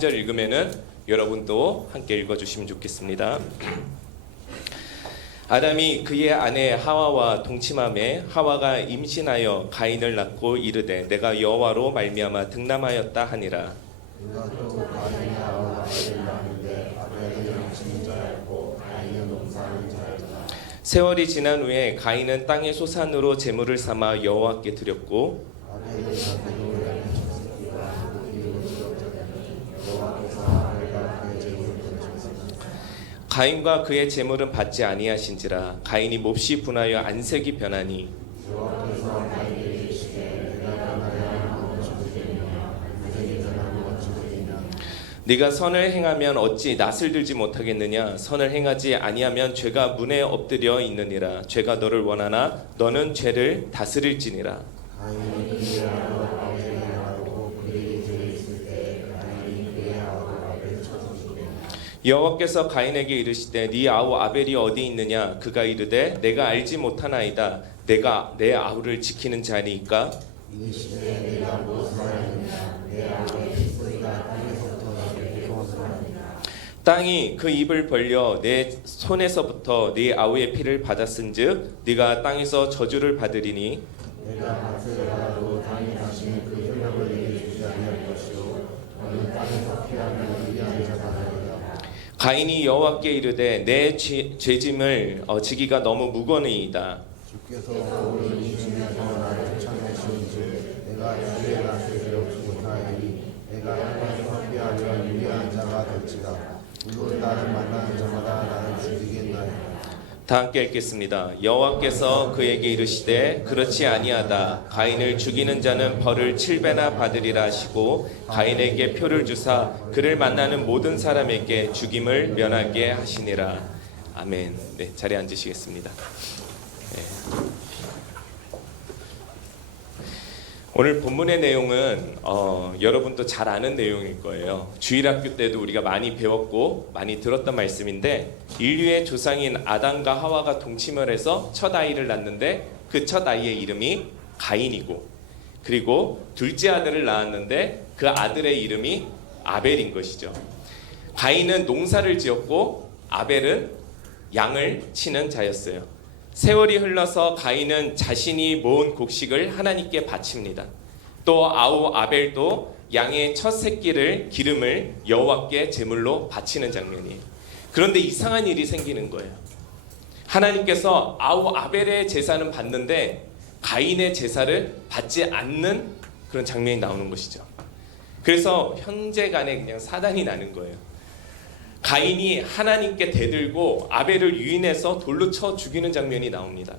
절 읽으면은 여러분도 함께 읽어주시면 좋겠습니다. 아담이 그의 아내 하와와 동침함에 하와가 임신하여 가인을 낳고 이르되 내가 여호와로 말미암아 득남하였다 하니라. 그가 또 가인이 하와가 아들을 낳는데 아벨은 영치는 자였고 가인은 농사하는 자였다. 세월이 지난 후에 가인은 땅의 소산으로 제물을 삼아 여호와께 드렸고 아벨은 자기로 양의 첫새끼와 그 기름을 드렸더니 여호와께서 아벨과 그의 제물을 들으셨습니다. 가인과 그의 제물은 받지 아니하신지라. 가인이 몹시 분하여 안색이 변하니 여호와께서 가인에게 이르시되 내가 변하여 무엇이 되겠느냐 안색이 변하면 어찌 되겠냐. 네가 선을 행하면 어찌 낯을 들지 못하겠느냐. 선을 행하지 아니하면 죄가 문에 엎드려 있느니라. 죄가 너를 원하나 너는 죄를 다스릴지니라. 가인이 그의 아내와 아벨에게 말하고 그들이 들에 있을 때 가인이 그의 아우를 아벨을 쳐서 죽이니 여호와께서 가인에게 이르시되 네 아우 아벨이 어디 있느냐. 그가 이르되 내가 알지 못하나이다. 내가 내 아우를 지키는 자니까. 이르시되 내가 무엇을 하였느냐 내 아우의 핏소리가 땅에서부터 나에게 소원하니라. 땅이 그 입을 벌려 내 손에서부터 네 아우의 피를 받았은즉 네가 땅에서 저주를 받으리니 내가 밭을 받아도 땅이 다시는 그 혈력을 내게 주지 아니할 것이요 너는 땅에서 피하면 의리한 자가 되리라. 가인이 여호와께 이르되 내 죄짐을 지기가 너무 무거니이다. 주께서 오늘 이주면서 나를 쫓아내시온즉 내가 주의 낯을 배우지 못하리니 내가 땅에서 피하면 유리한 자가 될지라. 물론 나를 만나는 자마다 나를 죽이겠나이다. 다 함께 읽겠습니다. 여호와께서 그에게 이르시되 그렇지 아니하다. 가인을 죽이는 자는 벌을 7배나 받으리라 하시고 가인에게 표를 주사 그를 만나는 모든 사람에게 죽임을 면하게 하시니라. 아멘. 네, 자리에 앉으시겠습니다. 네. 오늘 본문의 내용은 여러분도 잘 아는 내용일 거예요. 주일학교 때도 우리가 많이 배웠고 많이 들었던 말씀인데 인류의 조상인 아담과 하와가 동침을 해서 첫 아이를 낳는데 그 첫 아이의 이름이 가인이고 그리고 둘째 아들을 낳았는데 그 아들의 이름이 아벨인 것이죠. 가인은 농사를 지었고 아벨은 양을 치는 자였어요. 세월이 흘러서 가인은 자신이 모은 곡식을 하나님께 바칩니다. 또 아우 아벨도 양의 첫 새끼를 기름을 여호와께 제물로 바치는 장면이에요. 그런데 이상한 일이 생기는 거예요. 하나님께서 아우 아벨의 제사는 받는데 가인의 제사를 받지 않는 그런 장면이 나오는 것이죠. 그래서 형제간에 그냥 사단이 나는 거예요. 가인이 하나님께 대들고 아벨을 유인해서 돌로 쳐 죽이는 장면이 나옵니다.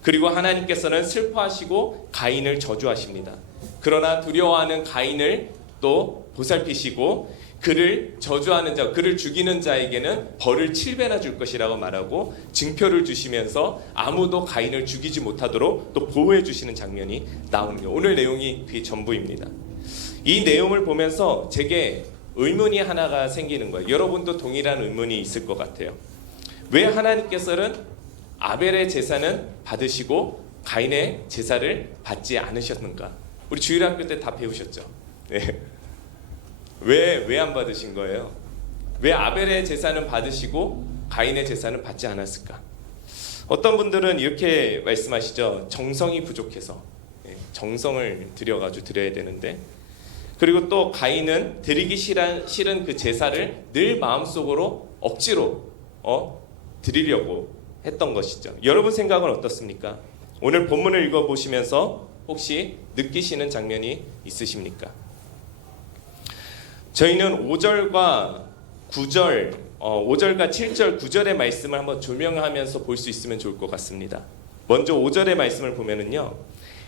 그리고 하나님께서는 슬퍼하시고 가인을 저주하십니다. 그러나 두려워하는 가인을 또 보살피시고 그를 저주하는 자, 그를 죽이는 자에게는 벌을 7배나 줄 것이라고 말하고 증표를 주시면서 아무도 가인을 죽이지 못하도록 또 보호해 주시는 장면이 나옵니다. 오늘 내용이 그 전부입니다. 이 내용을 보면서 제게 의문이 하나가 생기는 거예요. 여러분도 동일한 의문이 있을 것 같아요. 왜 하나님께서는 아벨의 제사는 받으시고 가인의 제사를 받지 않으셨는가? 우리 주일학교 때 다 배우셨죠? 네. 왜 안 받으신 거예요? 왜 아벨의 제사는 받으시고 가인의 제사는 받지 않았을까? 어떤 분들은 이렇게 말씀하시죠. 정성이 부족해서. 정성을 들여가지고 드려야 되는데 그리고 또 가인은 드리기 싫은 그 제사를 늘 마음속으로 억지로 드리려고 했던 것이죠. 여러분 생각은 어떻습니까? 오늘 본문을 읽어보시면서 혹시 느끼시는 장면이 있으십니까? 저희는 5절과 9절, 5절과 7절, 9절의 말씀을 한번 조명하면서 볼 수 있으면 좋을 것 같습니다. 먼저 5절의 말씀을 보면은요.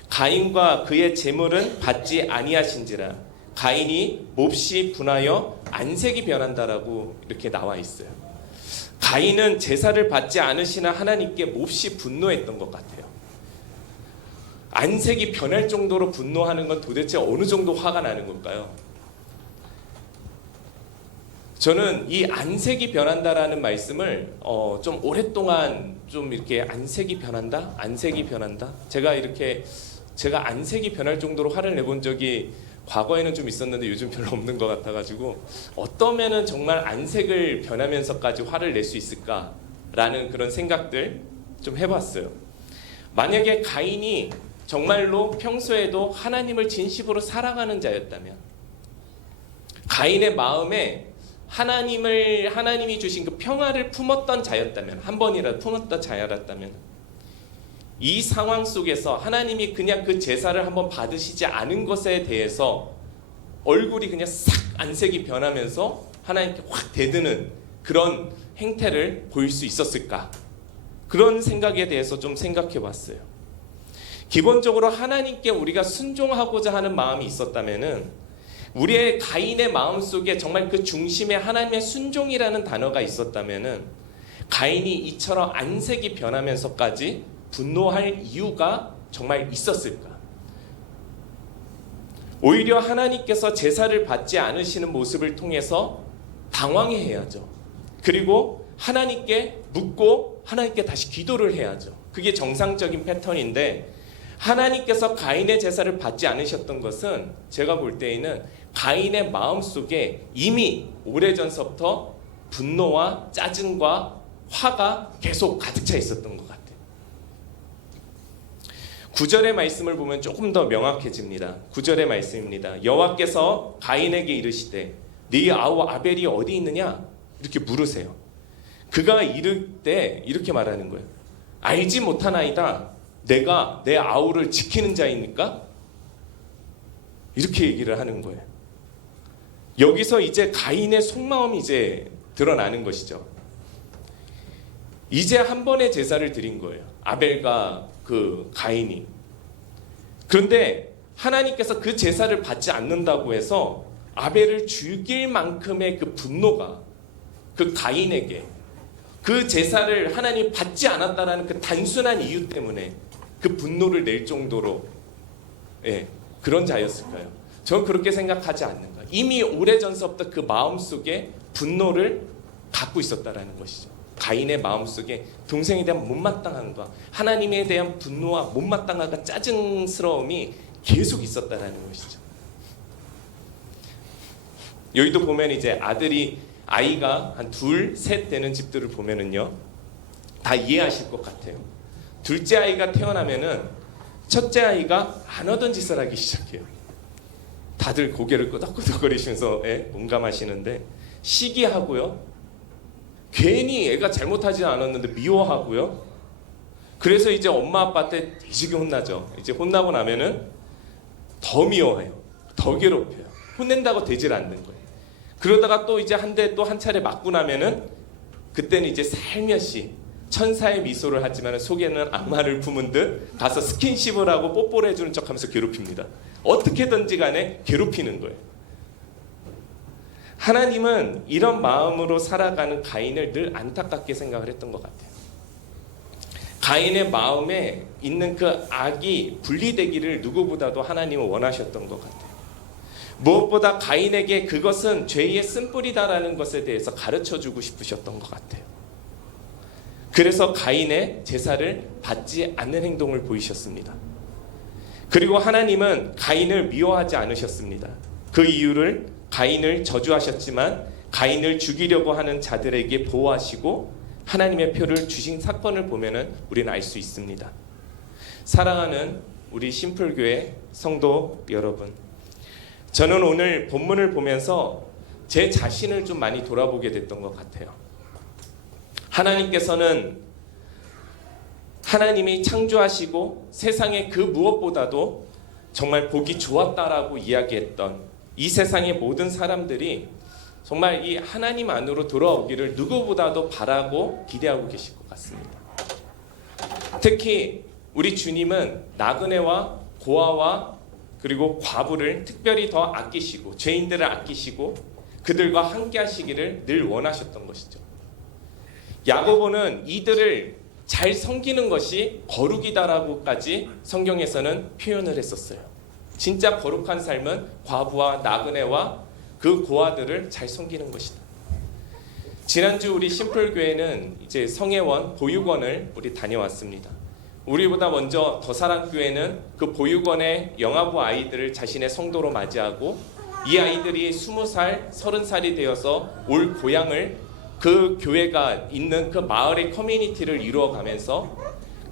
가인과 그의 제물은 받지 아니하신지라 가인이 몹시 분하여 안색이 변한다라고 이렇게 나와 있어요. 가인은 제사를 받지 않으시나 하나님께 몹시 분노했던 것 같아요. 안색이 변할 정도로 분노하는 건 도대체 어느 정도 화가 나는 걸까요? 저는 이 안색이 변한다라는 말씀을 좀 오랫동안 좀 이렇게 안색이 변한다? 안색이 변한다? 제가 안색이 변할 정도로 화를 내본 적이 과거에는 좀 있었는데 요즘 별로 없는 것 같아가지고 어떠면은 정말 안색을 변하면서까지 화를 낼 수 있을까라는 그런 생각들 좀 해봤어요. 만약에 가인이 정말로 평소에도 하나님을 진심으로 사랑하는 자였다면, 가인의 마음에 하나님이 주신 그 평화를 품었던 자였다면, 한 번이라도 품었던 자였다면, 이 상황 속에서 하나님이 그냥 그 제사를 한번 받으시지 않은 것에 대해서 얼굴이 그냥 싹 안색이 변하면서 하나님께 확 대드는 그런 행태를 보일 수 있었을까? 그런 생각에 대해서 좀 생각해 봤어요. 기본적으로 하나님께 우리가 순종하고자 하는 마음이 있었다면은, 우리의 가인의 마음속에 정말 그 중심에 하나님의 순종이라는 단어가 있었다면은, 가인이 이처럼 안색이 변하면서까지 분노할 이유가 정말 있었을까? 오히려 하나님께서 제사를 받지 않으시는 모습을 통해서 당황해야죠. 그리고 하나님께 묻고 하나님께 다시 기도를 해야죠. 그게 정상적인 패턴인데, 하나님께서 가인의 제사를 받지 않으셨던 것은 제가 볼 때에는 가인의 마음속에 이미 오래전서부터 분노와 짜증과 화가 계속 가득 차 있었던 것 같아요. 9절의 말씀을 보면 조금 더 명확해집니다. 9절의 말씀입니다. 여호와께서 가인에게 이르시되 네 아우 아벨이 어디 있느냐? 이렇게 물으세요. 그가 이를 때 이렇게 말하는 거예요. 알지 못하나이다. 내가 내 아우를 지키는 자입니까? 이렇게 얘기를 하는 거예요. 여기서 이제 가인의 속마음이 이제 드러나는 것이죠. 이제 한 번의 제사를 드린 거예요. 아벨과 그 가인이. 그런데 하나님께서 그 제사를 받지 않는다고 해서 아벨을 죽일 만큼의 그 분노가 그 가인에게, 그 제사를 하나님 받지 않았다라는 그 단순한 이유 때문에 그 분노를 낼 정도로 그런 자였을까요? 저는 그렇게 생각하지 않는가. 이미 오래전서부터 그 마음속에 분노를 갖고 있었다라는 것이죠. 가인의 마음속에 동생에 대한 못마땅함과 하나님에 대한 분노와 못마땅함과 짜증스러움이 계속 있었다라는 것이죠. 여기도 보면 이제 아이가 한 둘, 셋 되는 집들을 보면은요, 다 이해하실 것 같아요. 둘째 아이가 태어나면은 첫째 아이가 안 하던 짓을 하기 시작해요. 다들 고개를 끄덕끄덕거리시면서 공감하시는데, 시기하고요, 괜히 애가 잘못하지 않았는데 미워하고요. 그래서 이제 엄마 아빠한테 뒤지게 혼나죠. 이제 혼나고 나면은 더 미워해요. 더 괴롭혀요. 혼낸다고 되질 않는 거예요. 그러다가 또 이제 한 차례 맞고 나면은 그때는 이제 살며시 천사의 미소를 하지만 속에는 악마를 품은 듯 가서 스킨십을 하고 뽀뽀를 해주는 척하면서 괴롭힙니다. 어떻게든지 간에 괴롭히는 거예요. 하나님은 이런 마음으로 살아가는 가인을 늘 안타깝게 생각을 했던 것 같아요. 가인의 마음에 있는 그 악이 분리되기를 누구보다도 하나님은 원하셨던 것 같아요. 무엇보다 가인에게 그것은 죄의 쓴뿌리다라는 것에 대해서 가르쳐주고 싶으셨던 것 같아요. 그래서 가인의 제사를 받지 않는 행동을 보이셨습니다. 그리고 하나님은 가인을 미워하지 않으셨습니다. 그 이유를 가인을 저주하셨지만 가인을 죽이려고 하는 자들에게 보호하시고 하나님의 표를 주신 사건을 보면은 우리는 알 수 있습니다. 사랑하는 우리 심플교회 성도 여러분, 저는 오늘 본문을 보면서 제 자신을 좀 많이 돌아보게 됐던 것 같아요. 하나님께서는 하나님이 창조하시고 세상의 그 무엇보다도 정말 보기 좋았다라고 이야기했던 이 세상의 모든 사람들이 정말 이 하나님 안으로 돌아오기를 누구보다도 바라고 기대하고 계실 것 같습니다. 특히 우리 주님은 나그네와 고아와 그리고 과부를 특별히 더 아끼시고 죄인들을 아끼시고 그들과 함께 하시기를 늘 원하셨던 것이죠. 야고보는 이들을 잘 섬기는 것이 거룩이다라고까지 성경에서는 표현을 했었어요. 진짜 거룩한 삶은 과부와 나그네와 그 고아들을 잘 섬기는 것이다. 지난주 우리 심플교회는 이제 성회원 보육원을 우리 다녀왔습니다. 우리보다 먼저 더사랑교회는 그 보육원의 영아부 아이들을 자신의 성도로 맞이하고 이 아이들이 20살, 30살이 되어서 올 고향을 그 교회가 있는 그 마을의 커뮤니티를 이루어가면서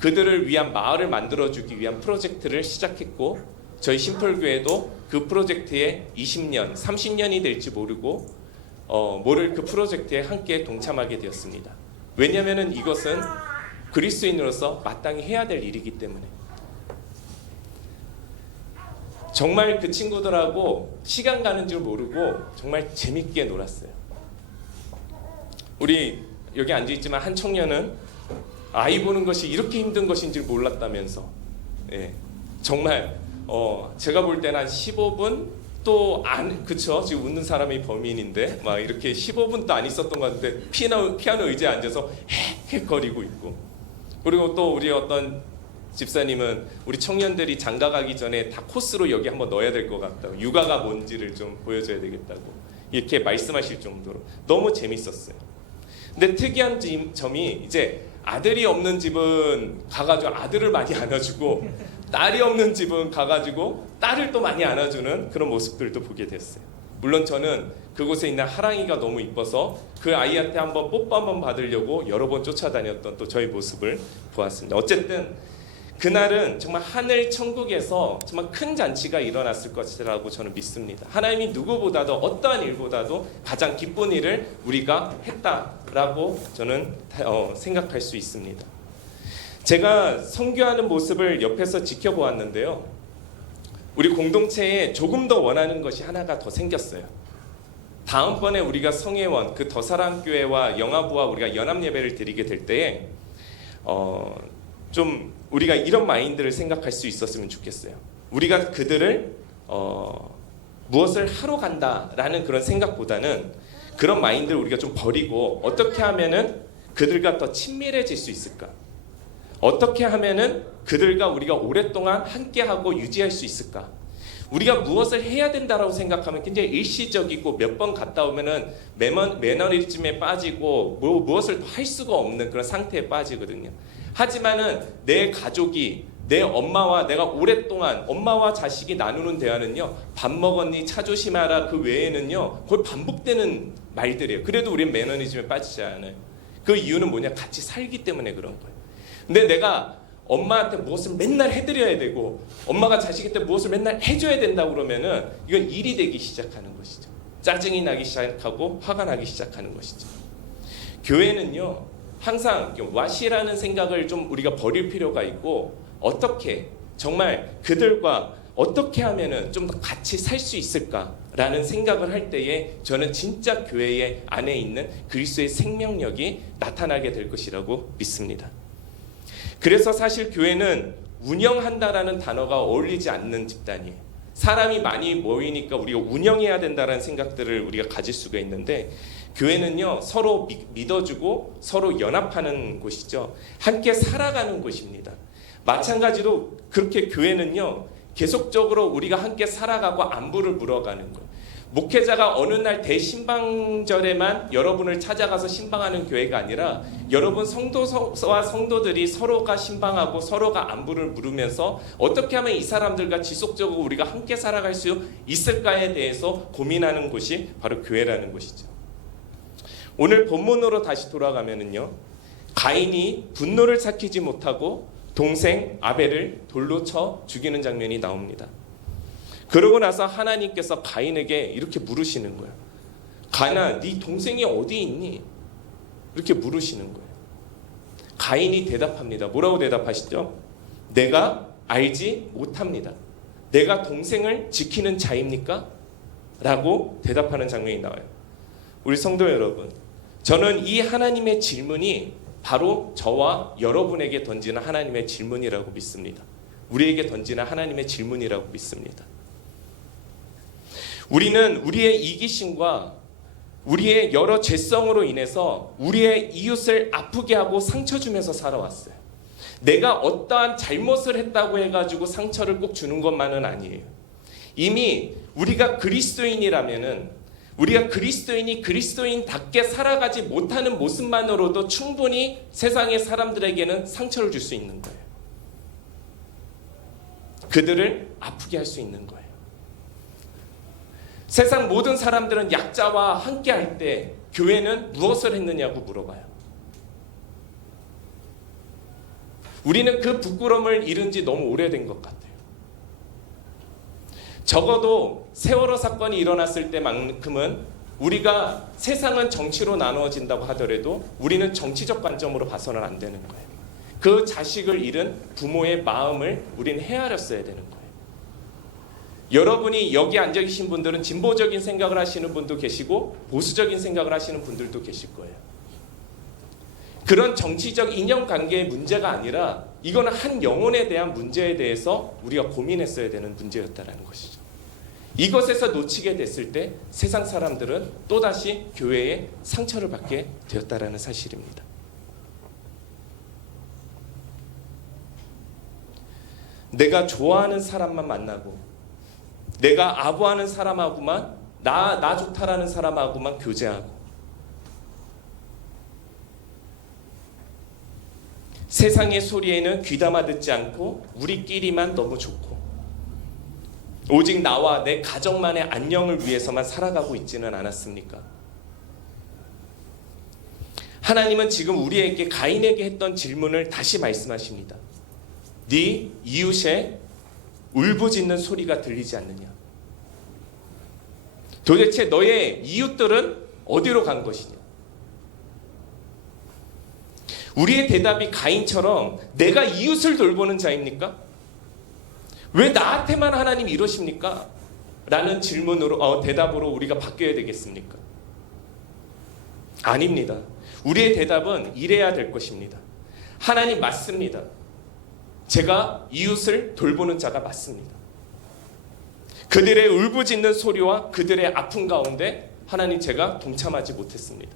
그들을 위한 마을을 만들어주기 위한 프로젝트를 시작했고 저희 심플교회도 그 프로젝트에 20년, 30년이 될지 모르고 모를 그 프로젝트에 함께 동참하게 되었습니다. 왜냐하면 이것은 그리스도인으로서 마땅히 해야 될 일이기 때문에. 정말 그 친구들하고 시간 가는 줄 모르고 정말 재밌게 놀았어요. 우리 여기 앉아있지만 한 청년은 아이 보는 것이 이렇게 힘든 것인 줄 몰랐다면서, 정말 제가 볼 때는 한 15분 또 안, 그쵸? 지금 웃는 사람이 범인인데 막 이렇게 15분도 안 있었던 것 같은데 피아노 의자에 앉아서 헥헥거리고 있고, 그리고 또 우리 어떤 집사님은 우리 청년들이 장가 가기 전에 다 코스로 여기 한번 넣어야 될 것 같다고, 육아가 뭔지를 좀 보여줘야 되겠다고 이렇게 말씀하실 정도로 너무 재밌었어요. 근데 특이한 점이 이제 아들이 없는 집은 가가지고 아들을 많이 안아주고 딸이 없는 집은 가가지고 딸을 또 많이 안아주는 그런 모습들도 보게 됐어요. 물론 저는 그곳에 있는 하랑이가 너무 이뻐서 그 아이한테 한번 뽀뽀 한번 받으려고 여러 번 쫓아다녔던 또 저의 모습을 보았습니다. 어쨌든 그날은 정말 하늘 천국에서 정말 큰 잔치가 일어났을 것이라고 저는 믿습니다. 하나님이 누구보다도 어떠한 일보다도 가장 기쁜 일을 우리가 했다라고 저는 생각할 수 있습니다. 제가 선교하는 모습을 옆에서 지켜보았는데요. 우리 공동체에 조금 더 원하는 것이 하나가 더 생겼어요. 다음번에 우리가 성회원, 그 더사랑교회와 영아부와 우리가 연합예배를 드리게 될 때에 좀 우리가 이런 마인드를 생각할 수 있었으면 좋겠어요. 우리가 그들을 무엇을 하러 간다라는 그런 생각보다는 그런 마인드를 우리가 좀 버리고 어떻게 하면은 그들과 더 친밀해질 수 있을까? 어떻게 하면은 그들과 우리가 오랫동안 함께하고 유지할 수 있을까? 우리가 무엇을 해야 된다라고 생각하면 굉장히 일시적이고 몇 번 갔다 오면은 매너리즘에 빠지고 무엇을 할 수가 없는 그런 상태에 빠지거든요. 하지만은 내 가족이, 내 엄마와 내가 오랫동안 엄마와 자식이 나누는 대화는요, 밥 먹었니, 차 조심하라, 그 외에는요 거의 반복되는 말들이에요. 그래도 우리는 매너리즘에 빠지지 않아요. 그 이유는 뭐냐? 같이 살기 때문에 그런 거예요. 근데 내가 엄마한테 무엇을 맨날 해드려야 되고 엄마가 자식한테 무엇을 맨날 해줘야 된다고 그러면은 이건 일이 되기 시작하는 것이죠. 짜증이 나기 시작하고 화가 나기 시작하는 것이죠. 교회는요 항상 와시라는 생각을 좀 우리가 버릴 필요가 있고, 어떻게 정말 그들과 어떻게 하면은 좀 더 같이 살 수 있을까라는 생각을 할 때에 저는 진짜 교회의 안에 있는 그리스도의 생명력이 나타나게 될 것이라고 믿습니다. 그래서 사실 교회는 운영한다라는 단어가 어울리지 않는 집단이에요. 사람이 많이 모이니까 우리가 운영해야 된다는 생각들을 우리가 가질 수가 있는데, 교회는요 서로 믿어주고 서로 연합하는 곳이죠. 함께 살아가는 곳입니다. 마찬가지로 그렇게 교회는요 계속적으로 우리가 함께 살아가고 안부를 물어가는 거예요. 목회자가 어느 날 대신방절에만 여러분을 찾아가서 신방하는 교회가 아니라 여러분 성도와 성도들이 서로가 신방하고 서로가 안부를 물으면서 어떻게 하면 이 사람들과 지속적으로 우리가 함께 살아갈 수 있을까에 대해서 고민하는 곳이 바로 교회라는 곳이죠. 오늘 본문으로 다시 돌아가면은요, 가인이 분노를 삭히지 못하고 동생 아벨을 돌로 쳐 죽이는 장면이 나옵니다. 그러고 나서 하나님께서 가인에게 이렇게 물으시는 거예요. 가인아, 네 동생이 어디 있니? 이렇게 물으시는 거예요. 가인이 대답합니다. 뭐라고 대답하시죠? 내가 알지 못합니다. 내가 동생을 지키는 자입니까? 라고 대답하는 장면이 나와요. 우리 성도 여러분, 저는 이 하나님의 질문이 바로 저와 여러분에게 던지는 하나님의 질문이라고 믿습니다. 우리에게 던지는 하나님의 질문이라고 믿습니다. 우리는 우리의 이기심과 우리의 여러 죄성으로 인해서 우리의 이웃을 아프게 하고 상처 주면서 살아왔어요. 내가 어떠한 잘못을 했다고 해가지고 상처를 꼭 주는 것만은 아니에요. 이미 우리가 그리스도인이라면은, 우리가 그리스도인이 그리스도인답게 살아가지 못하는 모습만으로도 충분히 세상의 사람들에게는 상처를 줄 수 있는 거예요. 그들을 아프게 할 수 있는 거예요. 세상 모든 사람들은 약자와 함께 할 때 교회는 무엇을 했느냐고 물어봐요. 우리는 그 부끄러움을 잃은 지 너무 오래된 것 같아요. 적어도 세월호 사건이 일어났을 때만큼은 우리가 세상은 정치로 나누어진다고 하더라도 우리는 정치적 관점으로 봐서는 안 되는 거예요. 그 자식을 잃은 부모의 마음을 우리는 헤아렸어야 되는 거예요. 여러분이 여기 앉아 계신 분들은 진보적인 생각을 하시는 분도 계시고 보수적인 생각을 하시는 분들도 계실 거예요. 그런 정치적 인연관계의 문제가 아니라 이거는 한 영혼에 대한 문제에 대해서 우리가 고민했어야 되는 문제였다는 것이죠. 이것에서 놓치게 됐을 때 세상 사람들은 또다시 교회에 상처를 받게 되었다는 사실입니다. 내가 좋아하는 사람만 만나고 내가 아부하는 사람하고만 나 좋다라는 사람하고만 교제하고 세상의 소리에는 귀담아 듣지 않고 우리끼리만 너무 좋고 오직 나와 내 가정만의 안녕을 위해서만 살아가고 있지는 않았습니까? 하나님은 지금 우리에게 가인에게 했던 질문을 다시 말씀하십니다. 네 이웃의 울부짖는 소리가 들리지 않느냐? 도대체 너의 이웃들은 어디로 간 것이냐? 우리의 대답이 가인처럼 내가 이웃을 돌보는 자입니까? 왜 나한테만 하나님 이러십니까? 라는 질문으로 대답으로 우리가 바뀌어야 되겠습니까? 아닙니다. 우리의 대답은 이래야 될 것입니다. 하나님 맞습니다. 제가 이웃을 돌보는 자가 맞습니다. 그들의 울부짖는 소리와 그들의 아픔 가운데 하나님 제가 동참하지 못했습니다.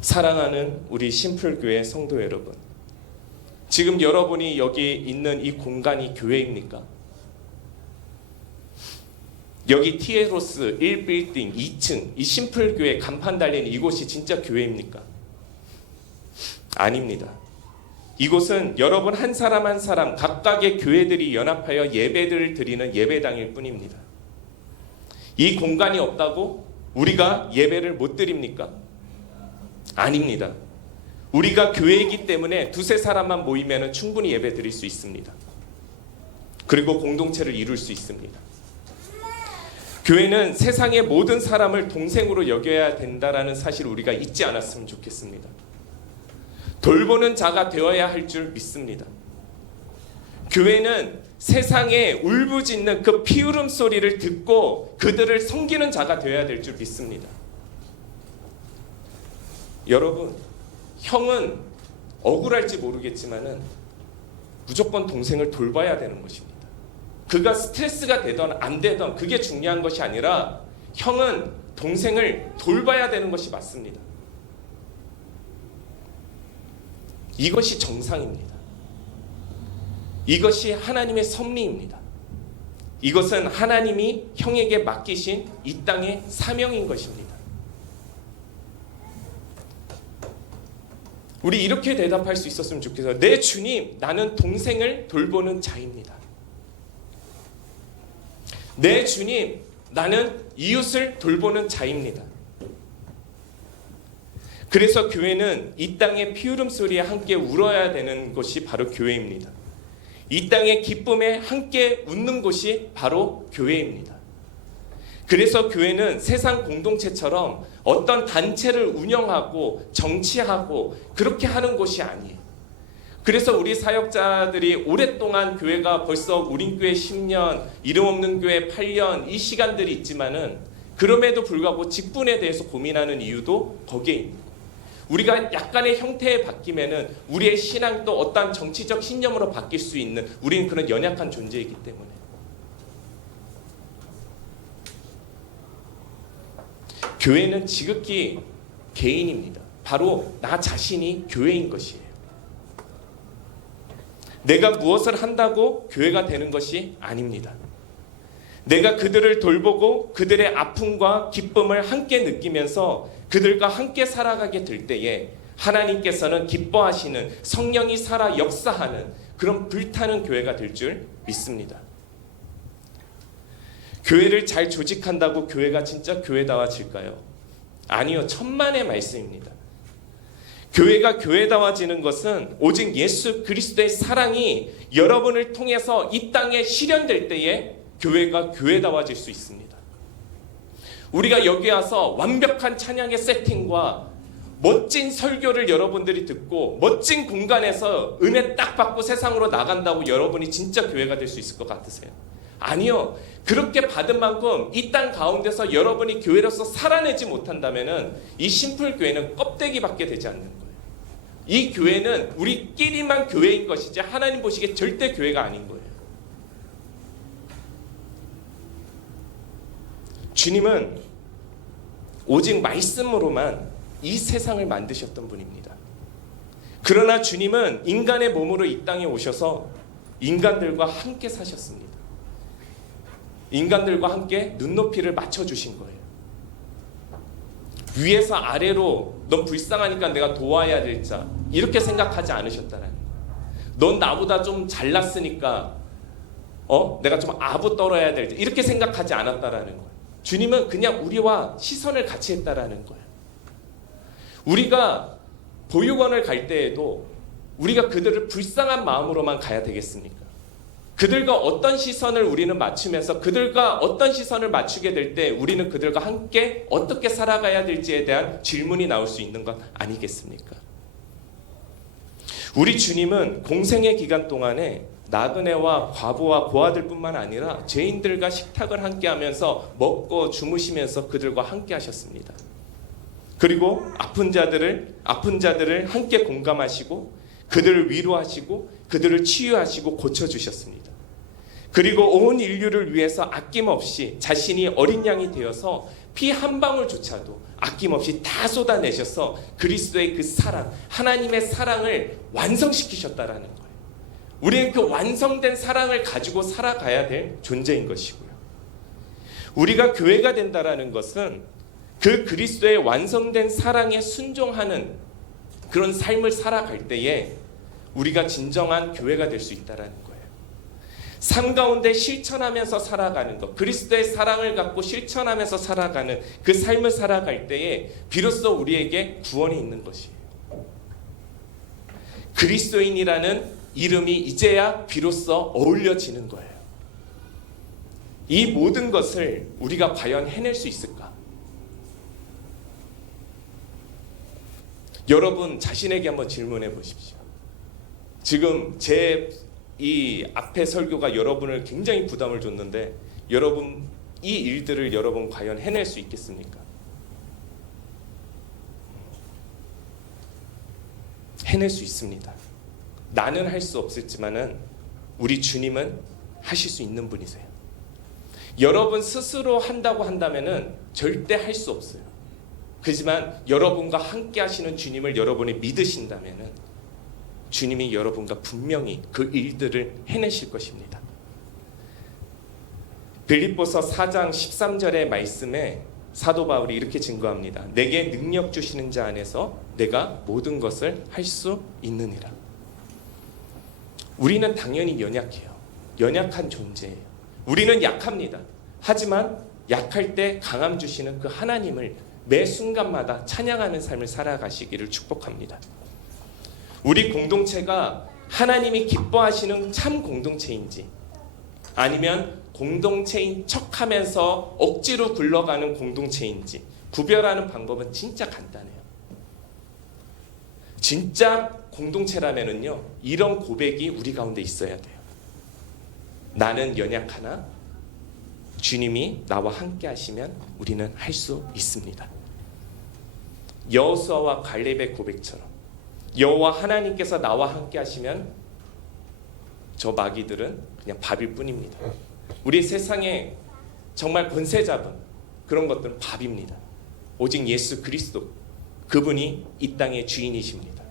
사랑하는 우리 심플교회 성도 여러분, 지금 여러분이 여기 있는 이 공간이 교회입니까? 여기 티에로스 1빌딩 2층 이 심플교회 간판 달린 이곳이 진짜 교회입니까? 아닙니다. 이곳은 여러분 한 사람 한 사람 각각의 교회들이 연합하여 예배들을 드리는 예배당일 뿐입니다. 이 공간이 없다고 우리가 예배를 못 드립니까? 아닙니다. 우리가 교회이기 때문에 두세 사람만 모이면 충분히 예배 드릴 수 있습니다. 그리고 공동체를 이룰 수 있습니다. 교회는 세상의 모든 사람을 동생으로 여겨야 된다는 사실을 우리가 잊지 않았으면 좋겠습니다. 돌보는 자가 되어야 할 줄 믿습니다. 교회는 세상에 울부짖는 그 피울음 소리를 듣고 그들을 섬기는 자가 되어야 될 줄 믿습니다. 여러분, 형은 억울할지 모르겠지만은 무조건 동생을 돌봐야 되는 것입니다. 그가 스트레스가 되던 안 되던 그게 중요한 것이 아니라 형은 동생을 돌봐야 되는 것이 맞습니다. 이것이 정상입니다. 이것이 하나님의 섭리입니다. 이것은 하나님이 형에게 맡기신 이 땅의 사명인 것입니다. 우리 이렇게 대답할 수 있었으면 좋겠어요. 네 주님, 나는 동생을 돌보는 자입니다. 네 주님, 나는 이웃을 돌보는 자입니다. 그래서 교회는 이 땅의 피울음 소리에 함께 울어야 되는 것이 바로 교회입니다. 이 땅의 기쁨에 함께 웃는 곳이 바로 교회입니다. 그래서 교회는 세상 공동체처럼 어떤 단체를 운영하고 정치하고 그렇게 하는 곳이 아니에요. 그래서 우리 사역자들이 오랫동안 교회가 벌써 우린교회 10년, 이름 없는 교회 8년 이 시간들이 있지만은 그럼에도 불구하고 직분에 대해서 고민하는 이유도 거기에 있는 거예요. 우리가 약간의 형태에 바뀌면은 우리의 신앙도 어떤 정치적 신념으로 바뀔 수 있는 우리는 그런 연약한 존재이기 때문에 교회는 지극히 개인입니다. 바로 나 자신이 교회인 것이에요. 내가 무엇을 한다고 교회가 되는 것이 아닙니다. 내가 그들을 돌보고 그들의 아픔과 기쁨을 함께 느끼면서 그들과 함께 살아가게 될 때에 하나님께서는 기뻐하시는 성령이 살아 역사하는 그런 불타는 교회가 될 줄 믿습니다. 교회를 잘 조직한다고 교회가 진짜 교회다워질까요? 아니요. 천만의 말씀입니다. 교회가 교회다워지는 것은 오직 예수 그리스도의 사랑이 여러분을 통해서 이 땅에 실현될 때에 교회가 교회다워질 수 있습니다. 우리가 여기 와서 완벽한 찬양의 세팅과 멋진 설교를 여러분들이 듣고 멋진 공간에서 은혜 딱 받고 세상으로 나간다고 여러분이 진짜 교회가 될 수 있을 것 같으세요? 아니요. 그렇게 받은 만큼 이 땅 가운데서 여러분이 교회로서 살아내지 못한다면 이 심플교회는 껍데기밖에 되지 않는 거예요. 이 교회는 우리끼리만 교회인 것이지 하나님 보시기에 절대 교회가 아닌 거예요. 주님은 오직 말씀으로만 이 세상을 만드셨던 분입니다. 그러나 주님은 인간의 몸으로 이 땅에 오셔서 인간들과 함께 사셨습니다. 인간들과 함께 눈높이를 맞춰주신 거예요. 위에서 아래로 넌 불쌍하니까 내가 도와야 될 자 이렇게 생각하지 않으셨다는 거예요. 넌 나보다 좀 잘났으니까 내가 좀 아부 떨어야 될 자 이렇게 생각하지 않았다라는 거예요. 주님은 그냥 우리와 시선을 같이 했다라는 거예요. 우리가 보육원을 갈 때에도 우리가 그들을 불쌍한 마음으로만 가야 되겠습니까? 그들과 어떤 시선을 우리는 맞추면서 그들과 어떤 시선을 맞추게 될 때 우리는 그들과 함께 어떻게 살아가야 될지에 대한 질문이 나올 수 있는 것 아니겠습니까? 우리 주님은 공생의 기간 동안에 나그네와 과부와 고아들뿐만 아니라 죄인들과 식탁을 함께 하면서 먹고 주무시면서 그들과 함께 하셨습니다. 그리고 아픈 자들을 함께 공감하시고 그들을 위로하시고 그들을 치유하시고 고쳐주셨습니다. 그리고 온 인류를 위해서 아낌없이 자신이 어린 양이 되어서 피 한 방울조차도 아낌없이 다 쏟아내셔서 그리스도의 그 사랑, 하나님의 사랑을 완성시키셨다라는 거예요. 우리는 그 완성된 사랑을 가지고 살아가야 될 존재인 것이고요. 우리가 교회가 된다라는 것은 그 그리스도의 완성된 사랑에 순종하는 그런 삶을 살아갈 때에 우리가 진정한 교회가 될 수 있다는 거예요. 삶 가운데 실천하면서 살아가는 것, 그리스도의 사랑을 갖고 실천하면서 살아가는 그 삶을 살아갈 때에 비로소 우리에게 구원이 있는 것이에요. 그리스도인이라는 이름이 이제야 비로소 어울려지는 거예요. 이 모든 것을 우리가 과연 해낼 수 있을까? 여러분 자신에게 한번 질문해 보십시오. 지금 제 이 앞에 설교가 여러분을 굉장히 부담을 줬는데 여러분 이 일들을 여러분 과연 해낼 수 있겠습니까? 해낼 수 있습니다. 나는 할 수 없을지만은 우리 주님은 하실 수 있는 분이세요. 여러분 스스로 한다고 한다면은 절대 할 수 없어요. 그렇지만 여러분과 함께 하시는 주님을 여러분이 믿으신다면은 주님이 여러분과 분명히 그 일들을 해내실 것입니다. 빌립보서 4장 13절의 말씀에 사도 바울이 이렇게 증거합니다. 내게 능력 주시는 자 안에서 내가 모든 것을 할 수 있느니라. 우리는 당연히 연약해요. 연약한 존재예요. 우리는 약합니다. 하지만 약할 때 강함 주시는 그 하나님을 매 순간마다 찬양하는 삶을 살아가시기를 축복합니다. 우리 공동체가 하나님이 기뻐하시는 참 공동체인지 아니면 공동체인 척하면서 억지로 굴러가는 공동체인지 구별하는 방법은 진짜 간단해요. 진짜 공동체라면은요, 이런 고백이 우리 가운데 있어야 돼요. 나는 연약하나 주님이 나와 함께 하시면 우리는 할 수 있습니다. 여호수아와 갈렙의 고백처럼 여호와 하나님께서 나와 함께 하시면 저 마귀들은 그냥 밥일 뿐입니다. 우리 세상에 정말 권세 잡은 그런 것들은 밥입니다. 오직 예수 그리스도 그분이 이 땅의 주인이십니다.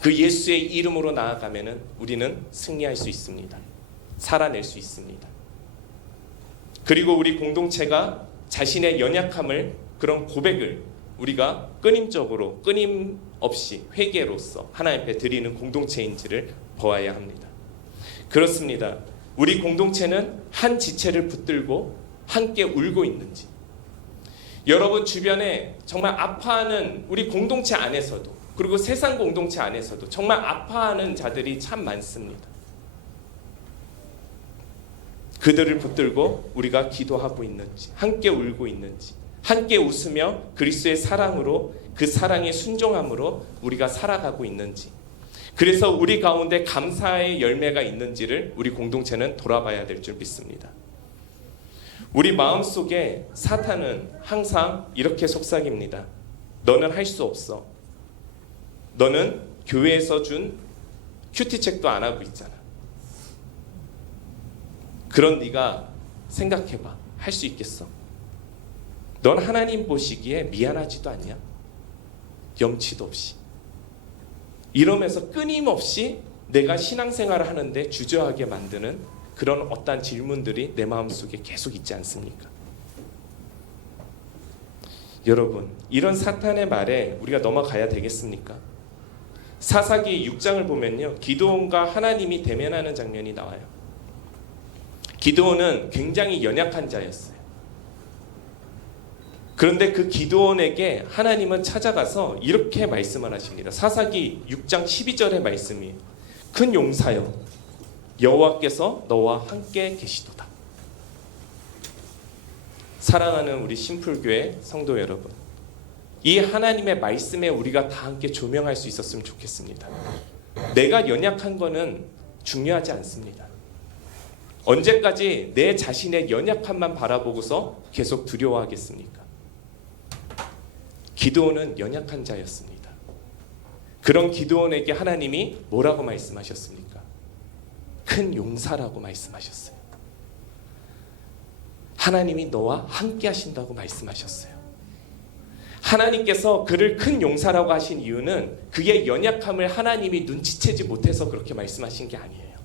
그 예수의 이름으로 나아가면은 우리는 승리할 수 있습니다. 살아낼 수 있습니다. 그리고 우리 공동체가 자신의 연약함을 그런 고백을 우리가 끊임없이 회개로서 하나님 앞에 드리는 공동체인지를 보아야 합니다. 그렇습니다. 우리 공동체는 한 지체를 붙들고 함께 울고 있는지, 여러분 주변에 정말 아파하는 우리 공동체 안에서도, 그리고 세상 공동체 안에서도 정말 아파하는 자들이 참 많습니다. 그들을 붙들고 우리가 기도하고 있는지, 함께 울고 있는지, 함께 웃으며 그리스도의 사랑으로, 그 사랑의 순종함으로 우리가 살아가고 있는지, 그래서 우리 가운데 감사의 열매가 있는지를 우리 공동체는 돌아봐야 될 줄 믿습니다. 우리 마음속에 사탄은 항상 이렇게 속삭입니다. 너는 할 수 없어. 너는 교회에서 준 큐티책도 안 하고 있잖아. 그런 네가 생각해봐. 할 수 있겠어? 넌 하나님 보시기에 미안하지도 않냐? 염치도 없이. 이러면서 끊임없이 내가 신앙생활을 하는데 주저하게 만드는 그런 어떤 질문들이 내 마음속에 계속 있지 않습니까? 여러분, 이런 사탄의 말에 우리가 넘어가야 되겠습니까? 사사기 6장을 보면요, 기드온과 하나님이 대면하는 장면이 나와요. 기드온은 굉장히 연약한 자였어요. 그런데 그 기드온에게 하나님은 찾아가서 이렇게 말씀을 하십니다. 사사기 6장 12절의 말씀이에요. 큰 용사여, 여호와께서 너와 함께 계시도다. 사랑하는 우리 심플교회 성도 여러분, 이 하나님의 말씀에 우리가 다 함께 조명할 수 있었으면 좋겠습니다. 내가 연약한 거는 중요하지 않습니다. 언제까지 내 자신의 연약함만 바라보고서 계속 두려워하겠습니까? 기드온은 연약한 자였습니다. 그런 기드온에게 하나님이 뭐라고 말씀하셨습니까? 큰 용사라고 말씀하셨어요. 하나님이 너와 함께 하신다고 말씀하셨어요. 하나님께서 그를 큰 용사라고 하신 이유는 그의 연약함을 하나님이 눈치채지 못해서 그렇게 말씀하신 게 아니에요.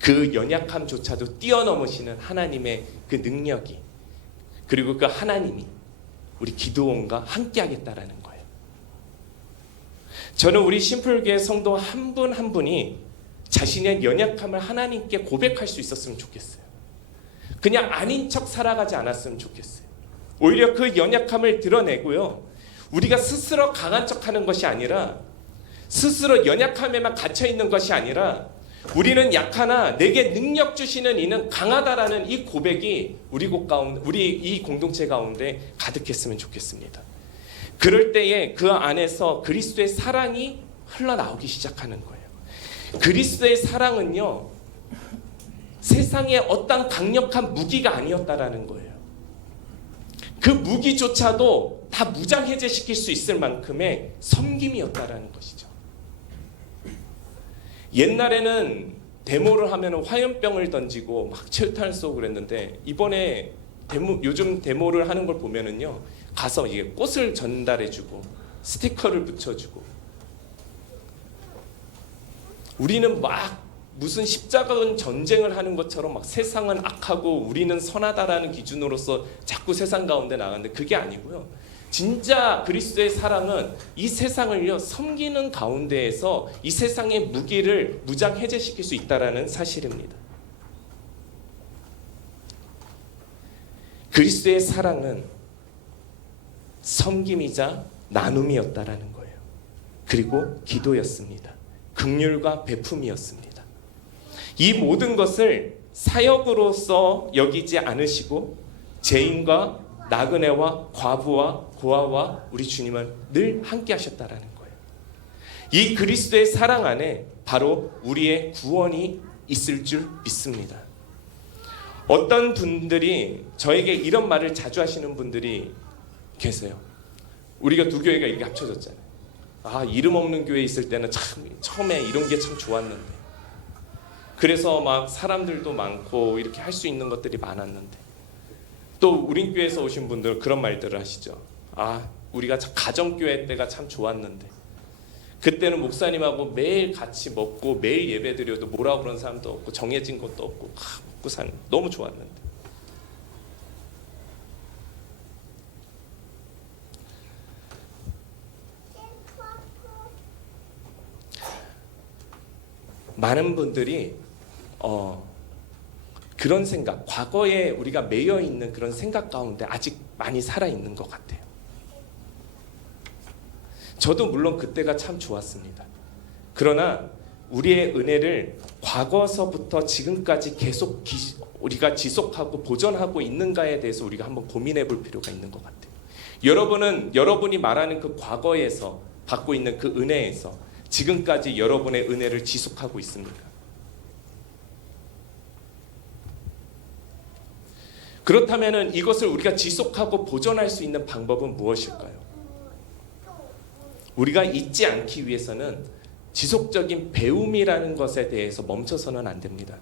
그 연약함조차도 뛰어넘으시는 하나님의 그 능력이, 그리고 그 하나님이 우리 기드온과 함께 하겠다라는 거예요. 저는 우리 심플교회 성도 한 분 한 분이 자신의 연약함을 하나님께 고백할 수 있었으면 좋겠어요. 그냥 아닌 척 살아가지 않았으면 좋겠어요. 오히려 그 연약함을 드러내고요, 우리가 스스로 강한 척하는 것이 아니라, 스스로 연약함에만 갇혀있는 것이 아니라, 우리는 약하나 내게 능력 주시는 이는 강하다라는 이 고백이 우리 이 공동체 가운데 가득했으면 좋겠습니다. 그럴 때에 그 안에서 그리스도의 사랑이 흘러나오기 시작하는 거예요. 그리스도의 사랑은요, 세상의 어떤 강력한 무기가 아니었다라는 거예요. 그 무기조차도 다 무장해제시킬 수 있을 만큼의 섬김이었다라는 것이죠. 옛날에는 데모를 하면 화염병을 던지고 막 철탄을 쏘고 그랬는데, 이번에 요즘 데모를 하는 걸 보면은요, 가서 이게 꽃을 전달해주고 스티커를 붙여주고, 우리는 막 무슨 십자가는 전쟁을 하는 것처럼 막 세상은 악하고 우리는 선하다라는 기준으로서 자꾸 세상 가운데 나가는데, 그게 아니고요, 진짜 그리스도의 사랑은 이 세상을요 섬기는 가운데에서 이 세상의 무기를 무장 해제시킬 수 있다라는 사실입니다. 그리스도의 사랑은 섬김이자 나눔이었다라는 거예요. 그리고 기도였습니다. 긍휼과 베품이었습니다. 이 모든 것을 사역으로서 여기지 않으시고 죄인과 나그네와 과부와 고아와 우리 주님은 늘 함께 하셨다라는 거예요. 이 그리스도의 사랑 안에 바로 우리의 구원이 있을 줄 믿습니다. 어떤 분들이 저에게 이런 말을 자주 하시는 분들이 계세요. 우리가 두 교회가 이렇게 합쳐졌잖아요. 아, 이름 없는 교회에 있을 때는 참 처음에 이런 게 참 좋았는데, 그래서 막 사람들도 많고 이렇게 할 수 있는 것들이 많았는데, 또 우리 교회에서 오신 분들은 그런 말들을 하시죠. 아, 우리가 가정교회 때가 참 좋았는데, 그때는 목사님하고 매일 같이 먹고 매일 예배 드려도 뭐라고 그런 사람도 없고 정해진 것도 없고 먹고 사는, 너무 좋았는데. 많은 분들이 그런 생각, 과거에 우리가 매여 있는 그런 생각 가운데 아직 많이 살아 있는 것 같아요. 저도 물론 그때가 참 좋았습니다. 그러나 우리의 은혜를 과거서부터 지금까지 계속 우리가 지속하고 보존하고 있는가에 대해서 우리가 한번 고민해 볼 필요가 있는 것 같아요. 여러분이 말하는 그 과거에서 받고 있는 그 은혜에서 지금까지 여러분의 은혜를 지속하고 있습니까? 그렇다면 이것을 우리가 지속하고 보존할 수 있는 방법은 무엇일까요? 우리가 잊지 않기 위해서는 지속적인 배움이라는 것에 대해서 멈춰서는 안 됩니다.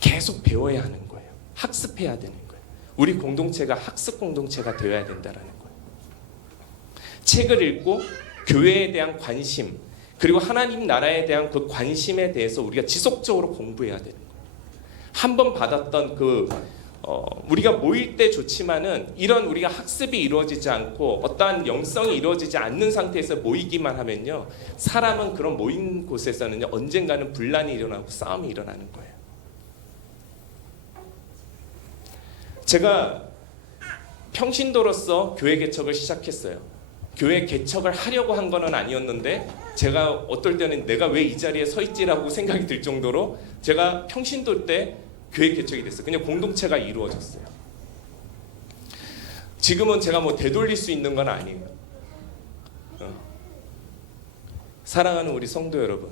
계속 배워야 하는 거예요. 학습해야 되는 거예요. 우리 공동체가 학습 공동체가 되어야 된다는 거예요. 책을 읽고 교회에 대한 관심, 그리고 하나님 나라에 대한 그 관심에 대해서 우리가 지속적으로 공부해야 되는 거예요. 한 번 받았던 우리가 모일 때 좋지만은 이런 우리가 학습이 이루어지지 않고 어떠한 영성이 이루어지지 않는 상태에서 모이기만 하면요, 사람은 그런 모인 곳에서는요 언젠가는 분란이 일어나고 싸움이 일어나는 거예요. 제가 평신도로서 교회 개척을 시작했어요. 교회 개척을 하려고 한 거는 아니었는데 제가 어떨 때는 내가 왜 이 자리에 서 있지라고 생각이 들 정도로 제가 평신도 때 교회 개척이 됐어요. 그냥 공동체가 이루어졌어요. 지금은 제가 뭐 되돌릴 수 있는 건 아니에요. 사랑하는 우리 성도 여러분,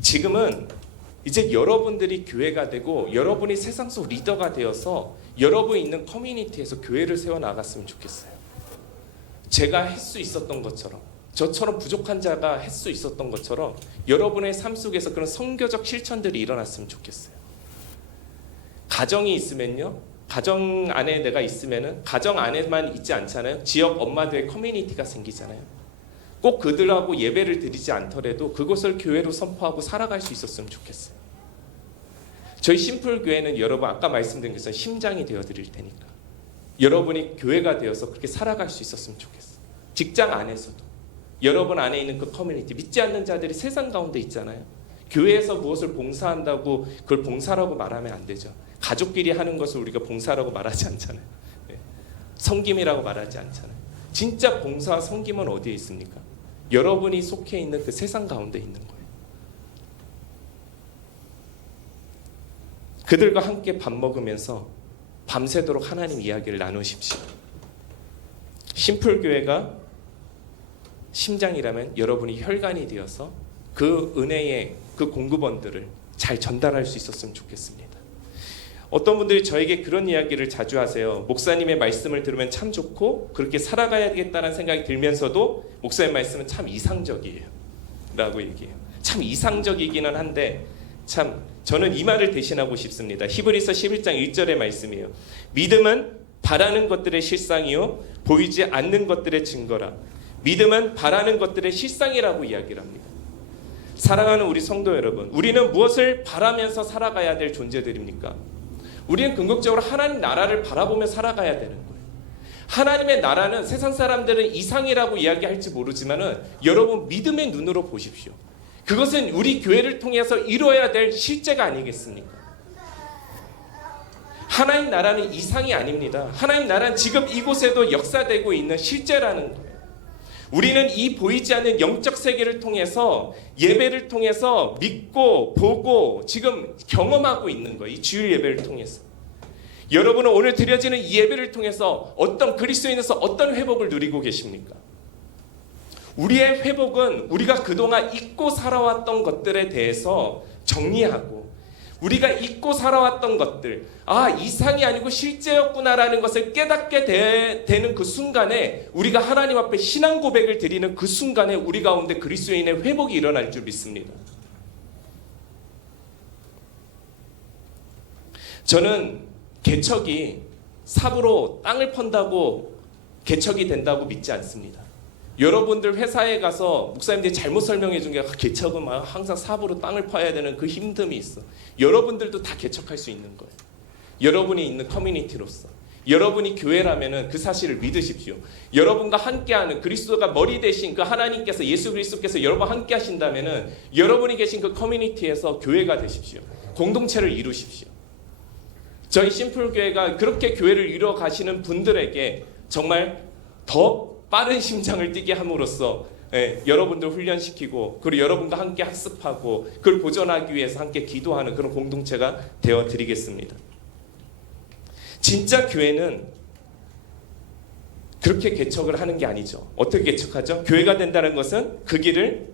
지금은 이제 여러분들이 교회가 되고 여러분이 세상 속 리더가 되어서 여러분이 있는 커뮤니티에서 교회를 세워나갔으면 좋겠어요. 제가 할 수 있었던 것처럼, 저처럼 부족한 자가 할 수 있었던 것처럼 여러분의 삶 속에서 그런 선교적 실천들이 일어났으면 좋겠어요. 가정이 있으면요, 가정 안에 내가 있으면은 가정 안에만 있지 않잖아요. 지역 엄마들의 커뮤니티가 생기잖아요. 꼭 그들하고 예배를 드리지 않더라도 그것을 교회로 선포하고 살아갈 수 있었으면 좋겠어요. 저희 심플교회는 여러분 아까 말씀드린 것처럼 심장이 되어 드릴 테니까 여러분이 교회가 되어서 그렇게 살아갈 수 있었으면 좋겠어요. 직장 안에서도 여러분 안에 있는 그 커뮤니티, 믿지 않는 자들이 세상 가운데 있잖아요. 교회에서 무엇을 봉사한다고 그걸 봉사라고 말하면 안 되죠. 가족끼리 하는 것을 우리가 봉사라고 말하지 않잖아요. 섬김이라고 말하지 않잖아요. 진짜 봉사와 섬김은 어디에 있습니까? 여러분이 속해 있는 그 세상 가운데 있는 거예요. 그들과 함께 밥 먹으면서 밤새도록 하나님 이야기를 나누십시오. 심플교회가 심장이라면 여러분이 혈관이 되어서 그 은혜의 그 공급원들을 잘 전달할 수 있었으면 좋겠습니다. 어떤 분들이 저에게 그런 이야기를 자주 하세요. 목사님의 말씀을 들으면 참 좋고 그렇게 살아가야겠다는 생각이 들면서도 목사님 말씀은 참 이상적이에요 라고 얘기해요. 참 이상적이기는 한데 참 저는 이 말을 대신하고 싶습니다. 히브리서 11장 1절의 말씀이에요. 믿음은 바라는 것들의 실상이요 보이지 않는 것들의 증거라. 믿음은 바라는 것들의 실상이라고 이야기를 합니다. 사랑하는 우리 성도 여러분, 우리는 무엇을 바라면서 살아가야 될 존재들입니까? 우리는 궁극적으로 하나님 나라를 바라보며 살아가야 되는 거예요. 하나님의 나라는 세상 사람들은 이상이라고 이야기할지 모르지만은 여러분 믿음의 눈으로 보십시오. 그것은 우리 교회를 통해서 이루어야 될 실제가 아니겠습니까? 하나님 나라는 이상이 아닙니다. 하나님 나라는 지금 이곳에도 역사되고 있는 실제라는 거예요. 우리는 이 보이지 않는 영적 세계를 통해서 예배를 통해서 믿고 보고 지금 경험하고 있는 거예요. 이 주일 예배를 통해서. 여러분은 오늘 드려지는 이 예배를 통해서 어떤 그리스도인에서 어떤 회복을 누리고 계십니까? 우리의 회복은 우리가 그동안 잊고 살아왔던 것들에 대해서 정리하고 우리가 잊고 살아왔던 것들, 아 이상이 아니고 실제였구나라는 것을 깨닫게 되는 그 순간에 우리가 하나님 앞에 신앙 고백을 드리는 그 순간에 우리 가운데 그리스도인의 회복이 일어날 줄 믿습니다. 저는 개척이 삽으로 땅을 펀다고 개척이 된다고 믿지 않습니다. 여러분들 회사에 가서 목사님들이 잘못 설명해 준 게 개척은 항상 삽으로 땅을 파야 되는 그 힘듦이 있어. 여러분들도 다 개척할 수 있는 거예요. 여러분이 있는 커뮤니티로서 여러분이 교회라면은 그 사실을 믿으십시오. 여러분과 함께하는 그리스도가 머리 되신 그 하나님께서, 예수 그리스도께서 여러분 함께 하신다면은 여러분이 계신 그 커뮤니티에서 교회가 되십시오. 공동체를 이루십시오. 저희 심플교회가 그렇게 교회를 이루어 가시는 분들에게 정말 더 빠른 심장을 뛰게 함으로써 여러분들 훈련시키고, 그리고 여러분과 함께 학습하고 그걸 보존하기 위해서 함께 기도하는 그런 공동체가 되어 드리겠습니다. 진짜 교회는 그렇게 개척을 하는 게 아니죠. 어떻게 개척하죠? 교회가 된다는 것은, 그 길을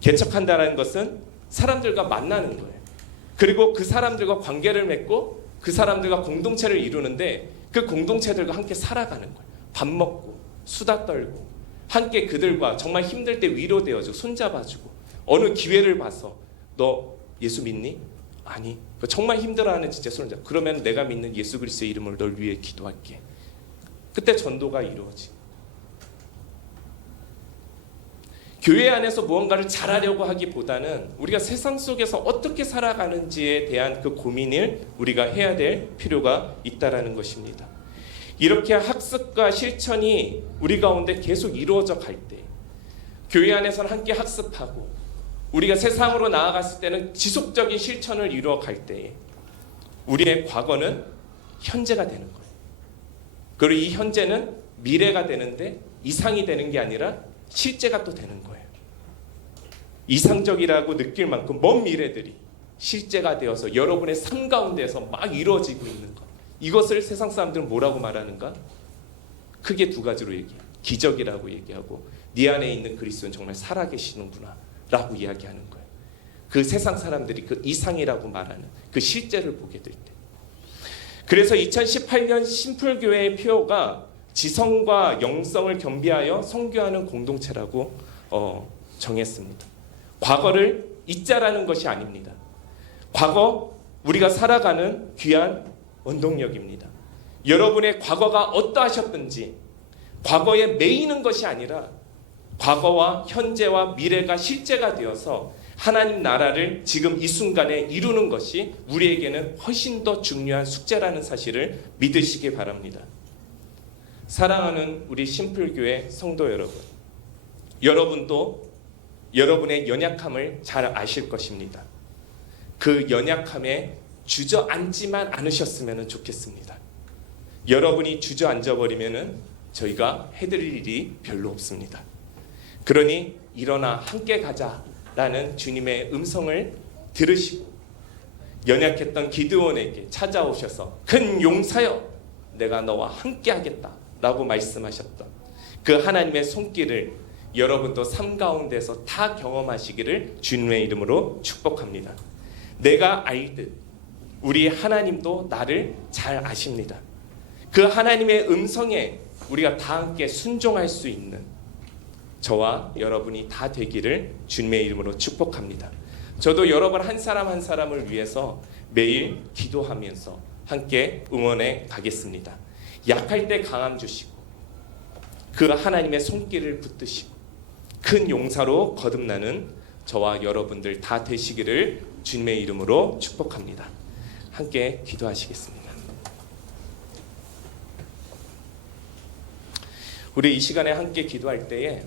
개척한다는 것은 사람들과 만나는 거예요. 그리고 그 사람들과 관계를 맺고 그 사람들과 공동체를 이루는데, 그 공동체들과 함께 살아가는 거예요. 밥 먹고 수다 떨고 함께 그들과 정말 힘들 때 위로되어주고 손잡아주고, 어느 기회를 봐서 너 예수 믿니? 아니, 정말 힘들어하는 진짜 손잡고, 그러면 내가 믿는 예수 그리스도의 이름으로 널 위해 기도할게. 그때 전도가 이루어지. 교회 안에서 무언가를 잘하려고 하기보다는 우리가 세상 속에서 어떻게 살아가는지에 대한 그 고민을 우리가 해야 될 필요가 있다라는 것입니다. 이렇게 학습과 실천이 우리 가운데 계속 이루어져 갈 때, 교회 안에서는 함께 학습하고 우리가 세상으로 나아갔을 때는 지속적인 실천을 이루어 갈 때에 우리의 과거는 현재가 되는 거예요. 그리고 이 현재는 미래가 되는데 이상이 되는 게 아니라 실제가 또 되는 거예요. 이상적이라고 느낄 만큼 먼 미래들이 실제가 되어서 여러분의 삶 가운데서 막 이루어지고 있는 것. 이것을 세상 사람들은 뭐라고 말하는가? 크게 두 가지로 얘기해요. 기적이라고 얘기하고, 네 안에 있는 그리스도는 정말 살아계시는구나 라고 이야기하는 거예요. 그 세상 사람들이 그 이상이라고 말하는 그 실제를 보게 될 때. 그래서 2018년 심플교회의 표어가 지성과 영성을 겸비하여 선교하는 공동체라고 정했습니다. 과거를 잊자라는 것이 아닙니다. 과거 우리가 살아가는 귀한 원동력입니다. 여러분의 과거가 어떠하셨든지 과거에 매이는 것이 아니라 과거와 현재와 미래가 실제가 되어서 하나님 나라를 지금 이 순간에 이루는 것이 우리에게는 훨씬 더 중요한 숙제라는 사실을 믿으시기 바랍니다. 사랑하는 우리 심플교회 성도 여러분, 여러분도 여러분의 연약함을 잘 아실 것입니다. 그 연약함에 주저앉지만 않으셨으면 좋겠습니다. 여러분이 주저앉아버리면 저희가 해드릴 일이 별로 없습니다. 그러니 일어나 함께 가자라는 주님의 음성을 들으시고, 연약했던 기드온에게 찾아오셔서 큰 용사여 내가 너와 함께 하겠다 라고 말씀하셨던 그 하나님의 손길을 여러분도 삶 가운데서 다 경험하시기를 주님의 이름으로 축복합니다. 내가 알듯 우리 하나님도 나를 잘 아십니다. 그 하나님의 음성에 우리가 다 함께 순종할 수 있는 저와 여러분이 다 되기를 주님의 이름으로 축복합니다. 저도 여러분 한 사람 한 사람을 위해서 매일 기도하면서 함께 응원해 가겠습니다. 약할 때 강함 주시고 그 하나님의 손길을 붙드시고 큰 용사로 거듭나는 저와 여러분들 다 되시기를 주님의 이름으로 축복합니다. 함께 기도하시겠습니다. 우리 이 시간에 함께 기도할 때에